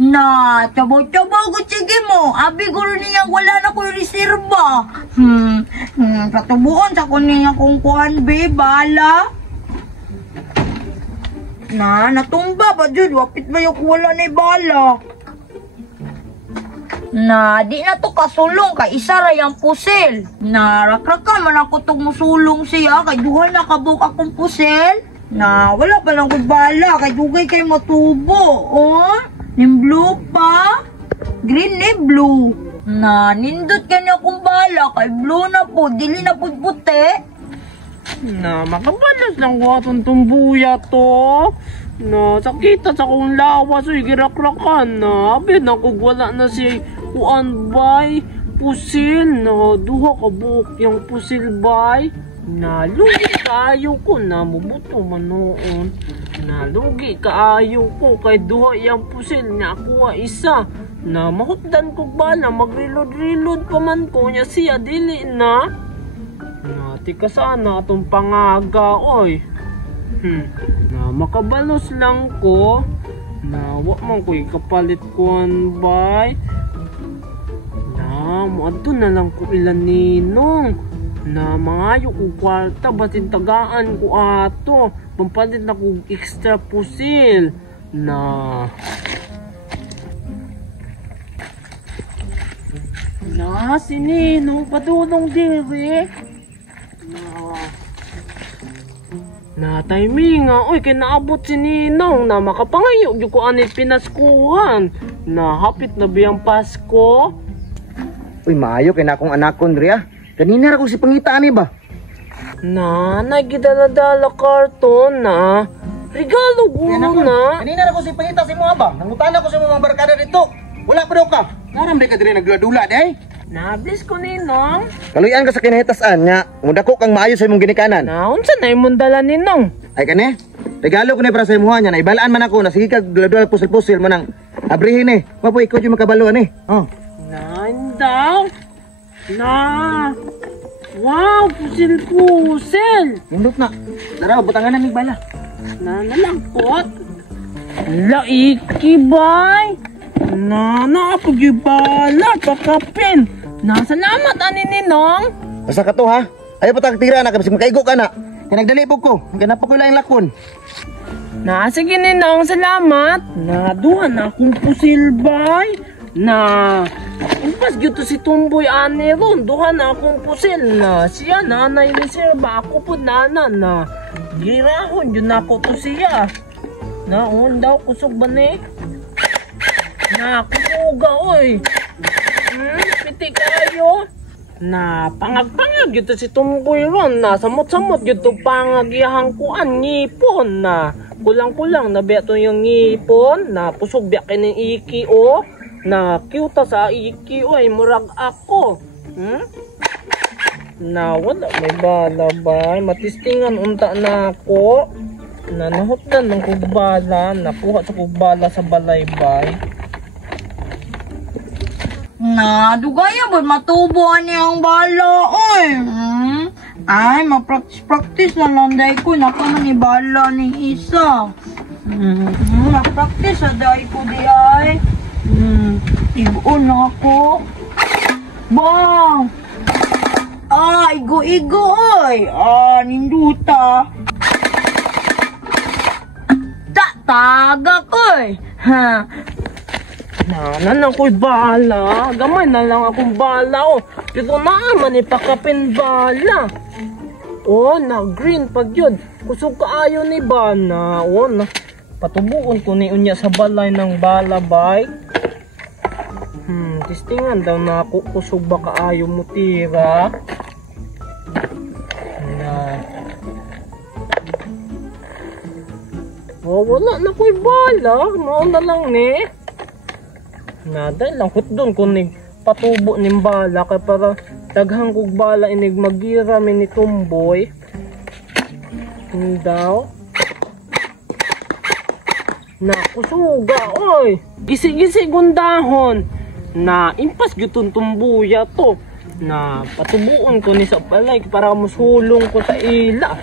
Na, tabaw-tabaw ko sige mo. Abi guro niya wala na ko reserba. Katubuan sa ko niya kung kuhan be, bala. Na, natumba ba dyan? Wapit ba yung wala na bala? Na, di na to kasulong kay isa ra yang pusil. Na, rakrakan man ako tong musulong siya kay duha na kabuk akong pusil. Na, wala pa lang kong bala kay dugay kay matubo. Oh, ning blue pa. Green ni blue. Na, nindot kanya kong bala kay blue na po, dili na po puti. Na, makabalas lang ko atong tumbuya to. Na, sakita sa kong lawas, uy, girakrakan na. Abid na kung wala na si kuan bay, pusil. Na, duha ka buhok yung pusil bay. Na, lugi kaayo ko na, mabuto man noon. Na, lugi kaayo ko, kay duha yung pusil na ako isa. Na, mahutdan ko bala, magrilod-rilod pa man ko niya siya, dili na. Na, tika sana atong pangaga, oy. Na, makabalos lang ko. Na, wak man ko ikapalit kuan bay. Na, muadto na lang ko ilan ninong. Na, mangayo ko kwarta, batin tagaan ko ato. Pampalit na ko extra pusil. Na, si Ninong, padulong diri. Na, timing nga, oy, kinaabot si Ninong na makapangayo yung ko anit pinaskuhan. Na, hapit na biyang Pasko. Uy, maayo kay na akong anakon Ria. Kanina ra ko si pangitaan ni ba? Na, nagidala-dala karton na. Regalo guro na. Kanina ra ko si pangita si mo ba? Nangutan ako sa mga barkada dito. Wala pa daw ka. Naram ka diri nagladula day. Nablis ko Ninong. Kaluyan ka sa kinahitasan nya. Muda ko kang maayo sa imong ginikanan. Na, unsa na imong dala Ninong? Ay kani. Regalo ko ni para sa imuha nya. Naibalaan man ako na sige kag gladula pusil-pusil man ang abrihin eh. Mapoy ko yung makabaluan eh. Oh. Na, daw. Na. Wow, pusil-pusil. Nindot na. Tara, butangan na ni bala. Na, nalangkot. Laiki bay. Na, napagibala, pakapin. Na, salamat ani Ninong. Basta ka to ha. Ayaw pa tira na kasi makaigo ka na. Kaya nagdalipog ko. Ganap ko lang lakon. Na, sige Ninong, salamat. Na, duha na akong pusil bay. Na, impas gito si Tumboy ani ron. Duha na akong pusil na. Siya nanay ni Sirba. Ako po nana na. Girahon yun ako to siya. Na, daw kusog ba ni? Na, kusuga oy. Piti kayo. Na, pangag-pangag yun si Tumboy ron. Na, samot-samot yun pangagyahang kuan ngipon na. Kulang-kulang na beto yung ngipon. Na, pusog biyak ng iki o. Na, cute sa iki o ay murag ako. Na, wala may bala ba? Matistingan unta na ako. Na, nahutdan ng kugbala. Nakuha sa kugbala sa balaybay. Na, dugaya ba matubuan niyang bala, oy. Ay, ma-practice na lang dahil ko. Naka man ni bala ni isa. Ma-practice na dahil ko di ay. Igoon na ako. Bang! Ah, igo-igo, oy. Ah, ninduta. Tagak, oy. Ha. Na ako'y bala. Gamay na lang akong bala, oh. Pero naaman ipakapin bala. Oh, na green pag yun. Kusog kaayo ni Bana. Oh, na patubuon ko ni unya sa balay ng bala bay. Tistingan daw na ako kusog ba kaayo mo tira. Na. Oh, wala na ko'y bala. Noon na lang ni. Na, dahil lang doon kung patubo ng bala kaya para daghang kong bala inig magirami ni Tumboy. Hindi daw. Na, kusuga, oy. Gisi-gisi gundahon. Na, impas gitong tumbuya to. Na, patubuon ko ni sa palay para musulong ko sa ila.